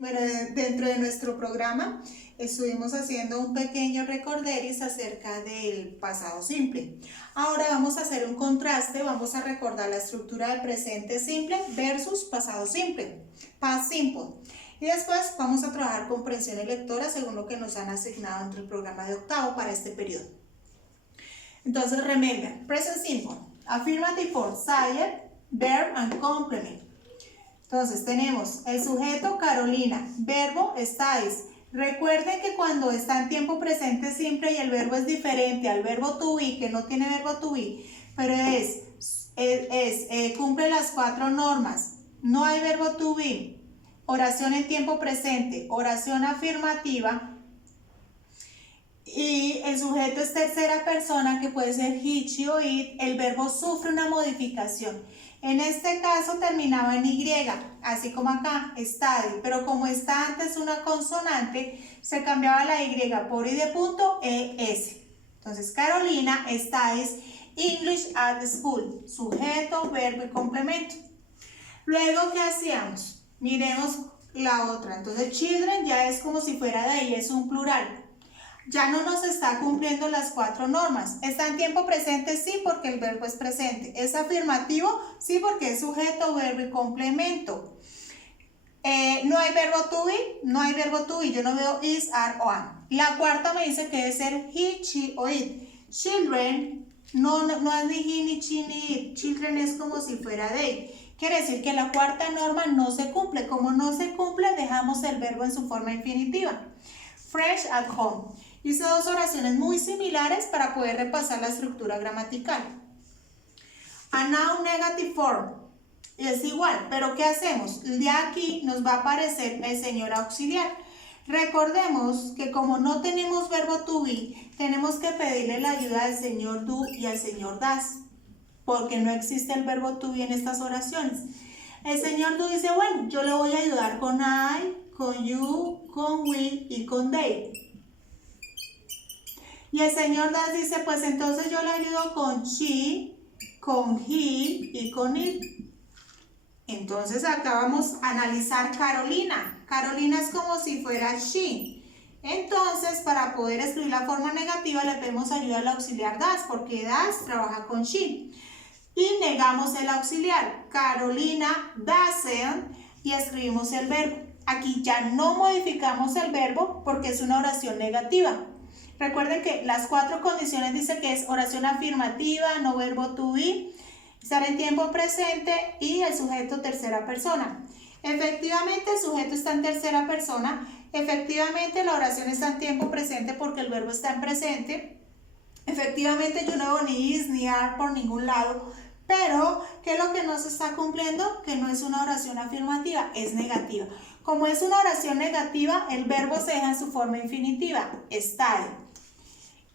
Bueno, dentro de nuestro programa estuvimos haciendo un pequeño recorderis acerca del pasado simple. Ahora vamos a hacer un contraste, vamos a recordar la estructura del presente simple versus pasado simple, past simple. Y después vamos a trabajar comprensión lectora según lo que nos han asignado entre el programa de octavo para este periodo. Entonces, remember, present simple, affirmative form, subject, verb and complement. Entonces tenemos el sujeto Carolina, verbo estáis. Recuerden que cuando está en tiempo presente simple y el verbo es diferente al verbo to be, que no tiene verbo to be, pero cumple las 4 normas. No hay verbo to be. Oración en tiempo presente, oración afirmativa. Y el sujeto es tercera persona, que puede ser he, she o it. El verbo sufre una modificación. En este caso terminaba en Y, así como acá, study, pero como está antes una consonante, se cambiaba la Y por I de punto, ES. Entonces, Carolina studies English at school, sujeto, verbo y complemento. Luego, ¿qué hacíamos? Miremos la otra. Entonces, children ya es como si fuera de ahí, es un plural. Ya no nos está cumpliendo las 4 normas. ¿Está en tiempo presente? Sí, porque el verbo es presente. ¿Es afirmativo? Sí, porque es sujeto, verbo y complemento. ¿No hay verbo to be? No hay verbo to be. Yo no veo is, are o am. La cuarta me dice que debe ser he, she o it. Children no es ni he, ni she, ni it. Children es como si fuera they. Quiere decir que la cuarta norma no se cumple. Como no se cumple, dejamos el verbo en su forma infinitiva. Fresh at home. Hice 2 oraciones muy similares para poder repasar la estructura gramatical. A noun negative form. Es igual, pero ¿qué hacemos? De aquí nos va a aparecer el señor auxiliar. Recordemos que como no tenemos verbo to be, tenemos que pedirle la ayuda al señor do y al señor das, porque no existe el verbo to be en estas oraciones. El señor do dice, bueno, yo le voy a ayudar con I, con you, con we y con they. Y el señor das dice, pues entonces yo le ayudo con she, con he y con it. Entonces acá vamos a analizar Carolina. Carolina es como si fuera she. Entonces, para poder escribir la forma negativa le pedimos ayuda al auxiliar das, porque das trabaja con she. Y negamos el auxiliar. Carolina doesn't y escribimos el verbo. Aquí ya no modificamos el verbo porque es una oración negativa. Recuerden que las 4 condiciones dice que es oración afirmativa, no verbo to be, estar en tiempo presente y el sujeto tercera persona. Efectivamente el sujeto está en tercera persona, efectivamente la oración está en tiempo presente porque el verbo está en presente, efectivamente yo no veo ni is ni are por ningún lado, pero ¿qué es lo que no se está cumpliendo? Que no es una oración afirmativa, es negativa. Como es una oración negativa, el verbo se deja en su forma infinitiva, study.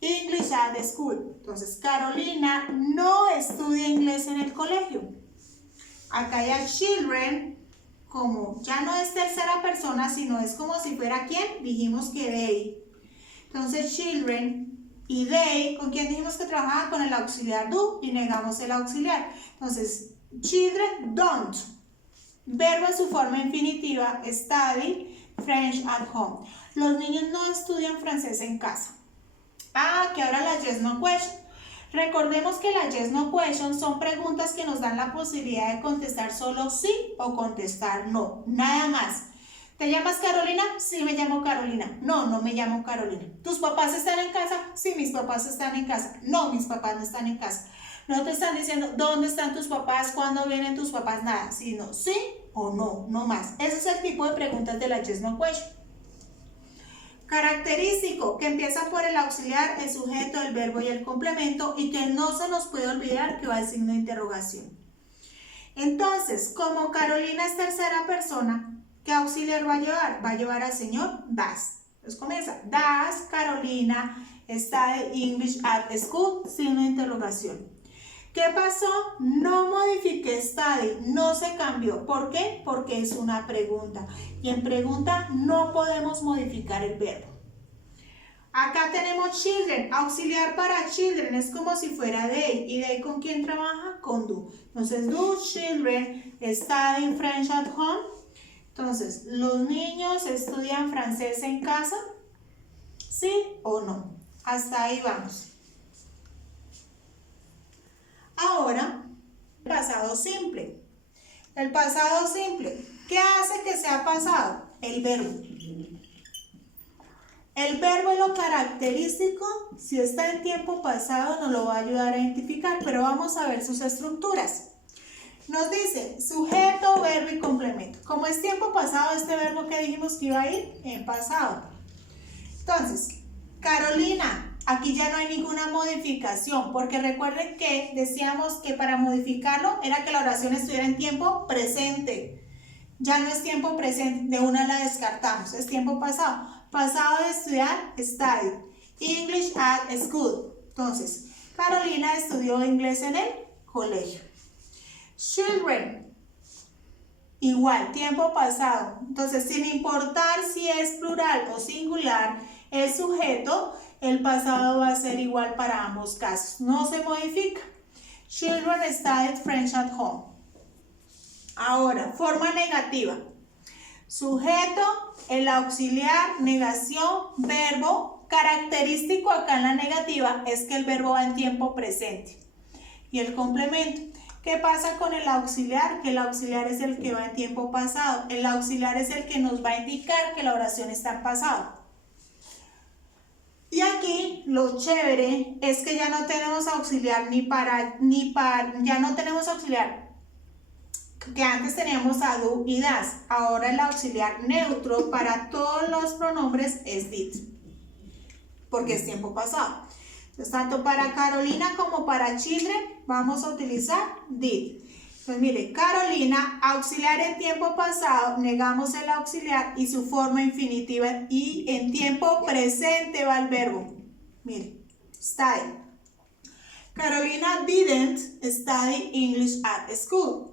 English at school. Entonces, Carolina no estudia inglés en el colegio. Acá hay children, como ya no es tercera persona, sino es como si fuera ¿quién? Dijimos que they. Entonces, children y they, ¿con quién dijimos que trabajaba? Con el auxiliar do y negamos el auxiliar. Entonces, children don't. Verbo en su forma infinitiva, study French at home. Los niños no estudian francés en casa. Que ahora la yes no question. Recordemos que las yes no question son preguntas que nos dan la posibilidad de contestar solo sí o contestar no, nada más. ¿Te llamas Carolina? Sí, me llamo Carolina. No, no me llamo Carolina. ¿Tus papás están en casa? Sí, mis papás están en casa. No, mis papás no están en casa. No te están diciendo dónde están tus papás, cuándo vienen tus papás, nada, sino sí o no, no más. Ese es el tipo de preguntas de la yes no question. Característico, que empieza por el auxiliar, el sujeto, el verbo y el complemento, y que no se nos puede olvidar que va el signo de interrogación. Entonces, como Carolina es tercera persona, ¿qué auxiliar va a llevar? Va a llevar al señor das. Entonces comienza, das, Carolina, study English at school, signo de interrogación. ¿Qué pasó? No modifiqué study, no se cambió. ¿Por qué? Porque es una pregunta. Y en pregunta no podemos modificar el verbo. Acá tenemos children, auxiliar para children, es como si fuera they. ¿Y they con quién trabaja? Con do. Entonces, do children study French at home? Entonces, ¿los niños estudian francés en casa? ¿Sí o no? Hasta ahí vamos. Ahora, pasado simple. El pasado simple, ¿qué hace que sea pasado? El verbo. El verbo es lo característico, si está en tiempo pasado nos lo va a ayudar a identificar, pero vamos a ver sus estructuras. Nos dice sujeto, verbo y complemento. Como es tiempo pasado, este verbo que dijimos que iba a ir en pasado. Entonces, Carolina, aquí ya no hay ninguna modificación, porque recuerden que decíamos que para modificarlo era que la oración estuviera en tiempo presente. Ya no es tiempo presente, de una la descartamos, es tiempo pasado. Pasado de estudiar, study. English at school. Entonces, Carolina estudió inglés en el colegio. Children, igual, tiempo pasado. Entonces, sin importar si es plural o singular, el sujeto, el pasado va a ser igual para ambos casos. No se modifica. Children studied French at home. Ahora, forma negativa. Sujeto, el auxiliar, negación, verbo. Característico acá en la negativa es que el verbo va en tiempo presente. Y el complemento. ¿Qué pasa con el auxiliar? Que el auxiliar es el que va en tiempo pasado. El auxiliar es el que nos va a indicar que la oración está en pasado. Y aquí lo chévere es que ya no tenemos auxiliar ya no tenemos auxiliar, que antes teníamos a do y das. Ahora el auxiliar neutro para todos los pronombres es did, porque es tiempo pasado. Entonces, tanto para Carolina como para children vamos a utilizar did. Entonces, mire, Carolina, auxiliar en tiempo pasado, negamos el auxiliar y su forma infinitiva, y en tiempo presente va el verbo. Mire, study. Carolina didn't study English at school.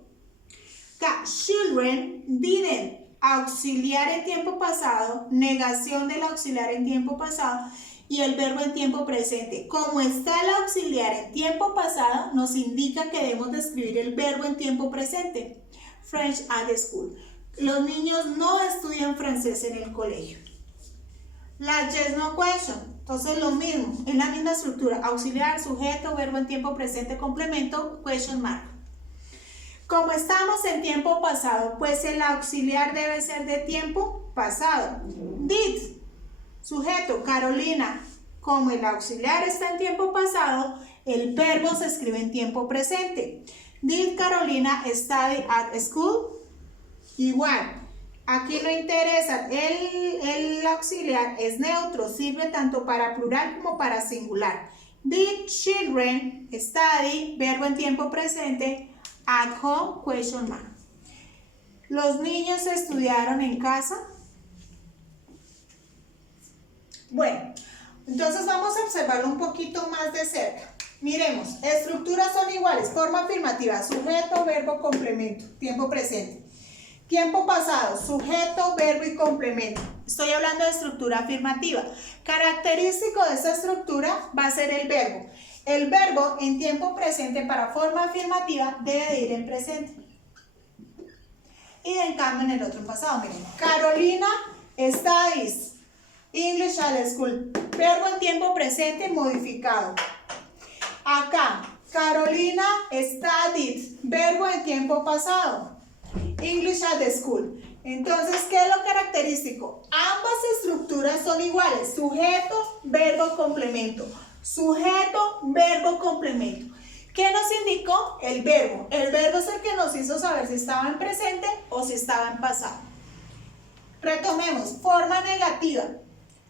Children didn't, auxiliar en tiempo pasado, negación del auxiliar en tiempo pasado y el verbo en tiempo presente. Como está el auxiliar en tiempo pasado, nos indica que debemos de escribir el verbo en tiempo presente. French at school. Los niños no estudian francés en el colegio. La yes no question. Entonces lo mismo, es la misma estructura. Auxiliar, sujeto, verbo en tiempo presente, complemento, question mark. Como estamos en tiempo pasado, pues el auxiliar debe ser de tiempo pasado. Did. Sujeto, Carolina. Como el auxiliar está en tiempo pasado, el verbo se escribe en tiempo presente. Did Carolina study at school? Igual, aquí no interesa, el auxiliar es neutro, sirve tanto para plural como para singular. Did children study, verbo en tiempo presente, at home, question mark. ¿Los niños estudiaron en casa? Bueno, entonces vamos a observarlo un poquito más de cerca. Miremos, estructuras son iguales, forma afirmativa, sujeto, verbo, complemento, tiempo presente. Tiempo pasado, sujeto, verbo y complemento. Estoy hablando de estructura afirmativa. Característico de esta estructura va a ser el verbo. El verbo en tiempo presente para forma afirmativa debe de ir en presente. Y en cambio en el otro pasado, miren. Carolina studies English at school. Verbo en tiempo presente modificado. Acá, Carolina studied. Verbo en tiempo pasado. English at school. Entonces, ¿qué es lo característico? Ambas estructuras son iguales. Sujeto, verbo, complemento. Sujeto, verbo, complemento. ¿Qué nos indicó? El verbo. El verbo es el que nos hizo saber si estaba en presente o si estaba en pasado. Retomemos. Forma negativa.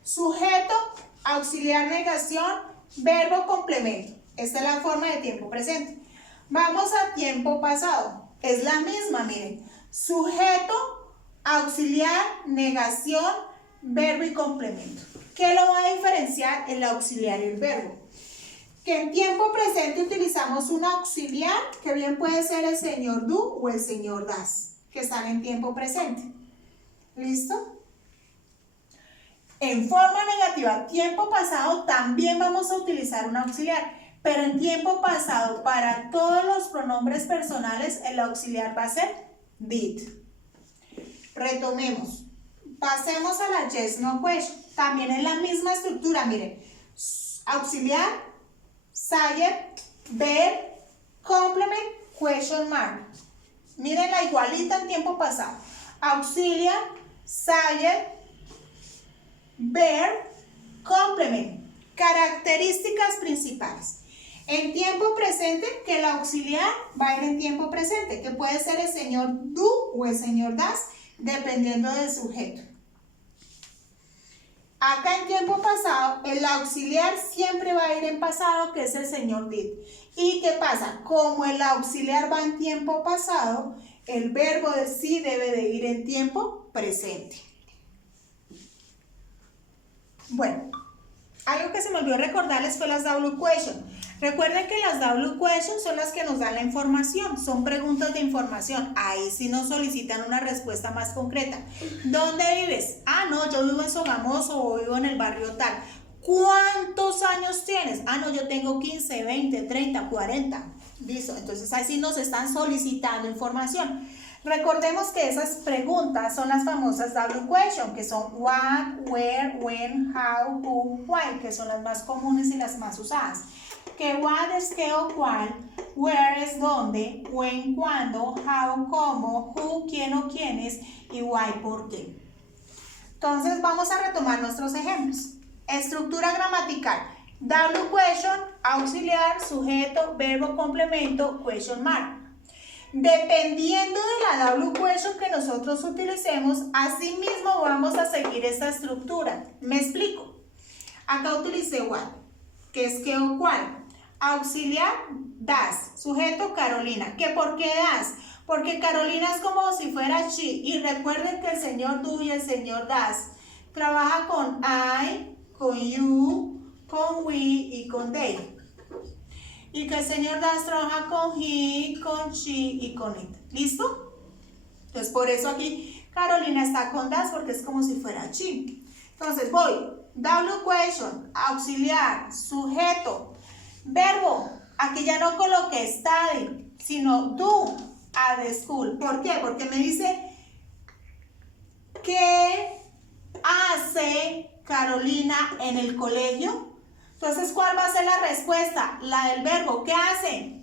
Sujeto, auxiliar, negación, verbo, complemento. Esta es la forma de tiempo presente. Vamos a tiempo pasado. Es la misma, miren. Sujeto, auxiliar, negación, verbo y complemento. ¿Qué lo va a diferenciar? El auxiliar y el verbo. Que en tiempo presente utilizamos un auxiliar, que bien puede ser el señor do o el señor das, que están en tiempo presente. ¿Listo? En forma negativa, tiempo pasado, también vamos a utilizar un auxiliar, pero en tiempo pasado, para todos los pronombres personales, el auxiliar va a ser did. retomemos. Pasemos a la yes, no question. También es la misma estructura, miren. Auxiliar, subject, verb, complement, question mark. Miren la igualita en tiempo pasado. Auxiliar, subject, verb, complement. Características principales. En tiempo presente, que el auxiliar va a ir en tiempo presente, que puede ser el señor do o el señor das, dependiendo del sujeto. Acá en tiempo pasado, el auxiliar siempre va a ir en pasado, que es el señor did. ¿Y qué pasa? Como el auxiliar va en tiempo pasado, el verbo de sí debe de ir en tiempo presente. Bueno, algo que se me olvidó recordarles fue las double question. Recuerden que las double question son las que nos dan la información, son preguntas de información. Ahí sí nos solicitan una respuesta más concreta. ¿Dónde vives? Ah, no, yo vivo en Sogamoso o vivo en el barrio tal. ¿Cuántos años tienes? Ah, no, yo tengo 15, 20, 30, 40. Listo, entonces ahí sí nos están solicitando información. Recordemos que esas preguntas son las famosas double question, que son what, where, when, how, who, why, que son las más comunes y las más usadas. Que what es qué o cuál, where es dónde, when, cuándo, how, cómo, who, quién o quiénes y why, por qué. Entonces vamos a retomar nuestros ejemplos. Estructura gramatical. Double question, auxiliar, sujeto, verbo, complemento, question mark. Dependiendo de la double question que nosotros utilicemos, así mismo vamos a seguir esa estructura. Me explico. Acá utilicé what, que es qué o cuál. Auxiliar, das. Sujeto, Carolina. ¿Qué por qué das? Porque Carolina es como si fuera she. Y recuerden que el señor do y el señor das trabaja con I, con you, con we y con they. Y que el señor das trabaja con he, con she y con it. ¿Listo? Entonces por eso aquí Carolina está con das porque es como si fuera she. Entonces voy. Double question, auxiliar, sujeto, verbo. Aquí ya no coloqué study, sino do at the school. ¿Por qué? Porque me dice ¿qué hace Carolina en el colegio? Entonces, ¿cuál va a ser la respuesta? La del verbo. ¿Qué hace?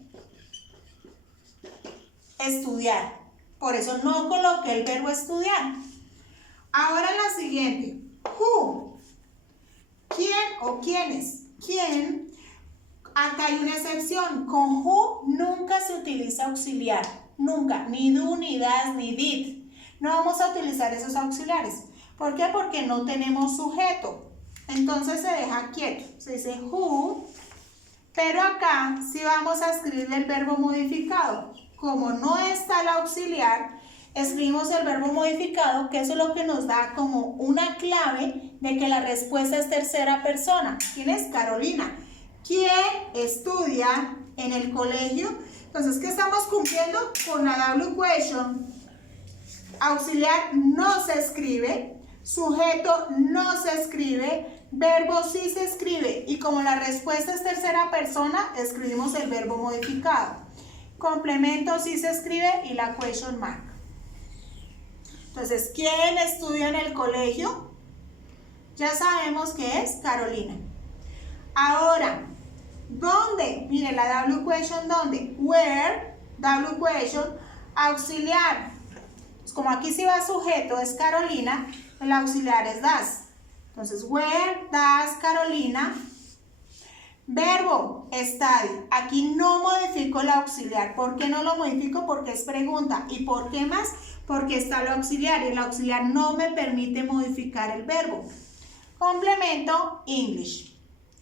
Estudiar. Por eso no coloqué el verbo estudiar. Ahora la siguiente. Who. ¿Quién o quiénes? ¿Quién? Acá hay una excepción. Con who nunca se utiliza auxiliar. Nunca. Ni do, ni das, ni did. No vamos a utilizar esos auxiliares. ¿Por qué? Porque no tenemos sujeto. Entonces se deja quieto, se dice who, pero acá sí vamos a escribir el verbo modificado. Como no está el auxiliar, escribimos el verbo modificado, que eso es lo que nos da como una clave de que la respuesta es tercera persona. ¿Quién es? Carolina. ¿Quién estudia en el colegio? Entonces, ¿qué estamos cumpliendo? Con la double question. Auxiliar no se escribe. Sujeto no se escribe, verbo sí se escribe y como la respuesta es tercera persona, escribimos el verbo modificado. Complemento sí se escribe y la question mark. Entonces, ¿quién estudia en el colegio? Ya sabemos que es Carolina. Ahora, ¿dónde? Mire, la double question, ¿dónde? Where, double question, auxiliar. Pues como aquí sí va sujeto, es Carolina, el auxiliar es das. Entonces, where, das, Carolina. Verbo, study. Aquí no modifico el auxiliar. ¿Por qué no lo modifico? Porque es pregunta. ¿Y por qué más? Porque está el auxiliar y el auxiliar no me permite modificar el verbo. Complemento, English.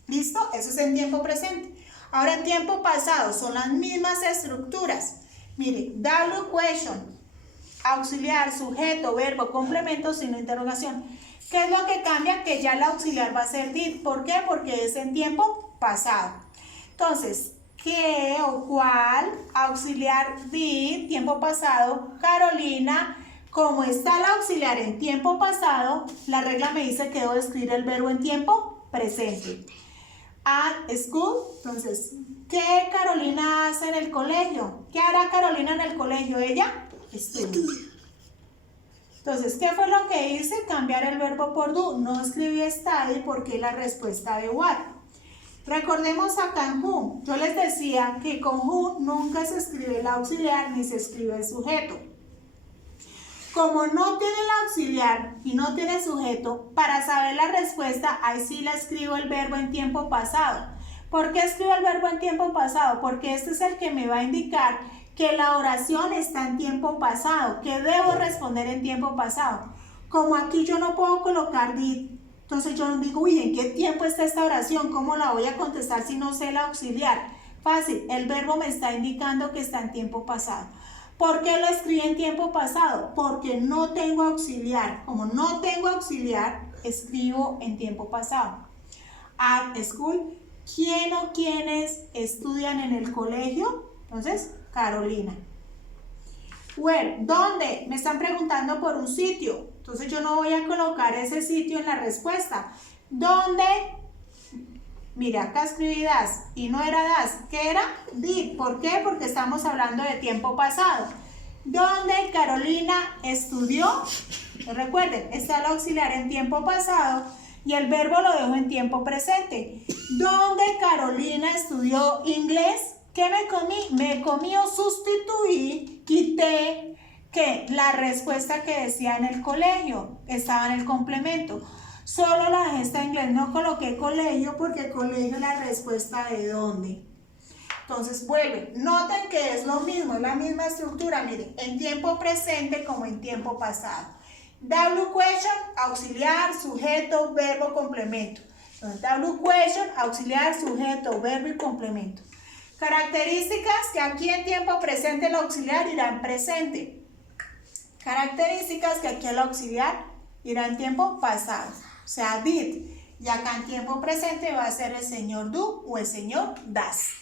¿Listo? Eso es en tiempo presente. Ahora en tiempo pasado son las mismas estructuras. Mire, double question. Auxiliar, sujeto, verbo, complemento, signo de interrogación. ¿Qué es lo que cambia? Que ya el auxiliar va a ser did. ¿Por qué? Porque es en tiempo pasado. Entonces, ¿qué o cuál? Auxiliar did, tiempo pasado, Carolina. Como está el auxiliar en tiempo pasado, la regla me dice que debo escribir el verbo en tiempo presente. At school, entonces, ¿qué Carolina hace en el colegio? ¿Qué hará Carolina en el colegio? Ella estudia. Entonces, ¿qué fue lo que hice? Cambiar el verbo por do. No escribí study porque es la respuesta de what. Recordemos acá en who. Yo les decía que con who nunca se escribe el auxiliar ni se escribe el sujeto. Como no tiene el auxiliar y no tiene sujeto, para saber la respuesta, ahí sí le escribo el verbo en tiempo pasado. ¿Por qué escribo el verbo en tiempo pasado? Porque este es el que me va a indicar que la oración está en tiempo pasado, que debo responder en tiempo pasado. Como aquí yo no puedo colocar did, entonces yo no digo, uy, ¿en qué tiempo está esta oración? ¿Cómo la voy a contestar si no sé el auxiliar? Fácil, el verbo me está indicando que está en tiempo pasado. ¿Por qué lo escribí en tiempo pasado? Porque no tengo auxiliar. Como no tengo auxiliar, escribo en tiempo pasado. At school, ¿quién o quiénes estudian en el colegio? Entonces, Carolina. Where, ¿dónde? Me están preguntando por un sitio. Entonces yo no voy a colocar ese sitio en la respuesta. ¿Dónde? Mira, acá escribí das y no era das. ¿Qué era? Did. ¿Por qué? Porque estamos hablando de tiempo pasado. ¿Dónde Carolina estudió? Recuerden, está el auxiliar en tiempo pasado y el verbo lo dejo en tiempo presente. ¿Dónde Carolina estudió inglés? ¿Qué me comí? Me comí o sustituí, quité, ¿qué? La respuesta que decía en el colegio, estaba en el complemento. Solo la dejé esta en inglés, no coloqué colegio porque colegio es la respuesta de dónde. Entonces vuelve, noten que es lo mismo, es la misma estructura, miren, en tiempo presente como en tiempo pasado. W question, auxiliar, sujeto, verbo, complemento. Entonces W question, auxiliar, sujeto, verbo y complemento. Características que aquí en tiempo presente el auxiliar irá en presente. Características que aquí el auxiliar irá en tiempo pasado. O sea, did. Y acá en tiempo presente va a ser el señor do o el señor das.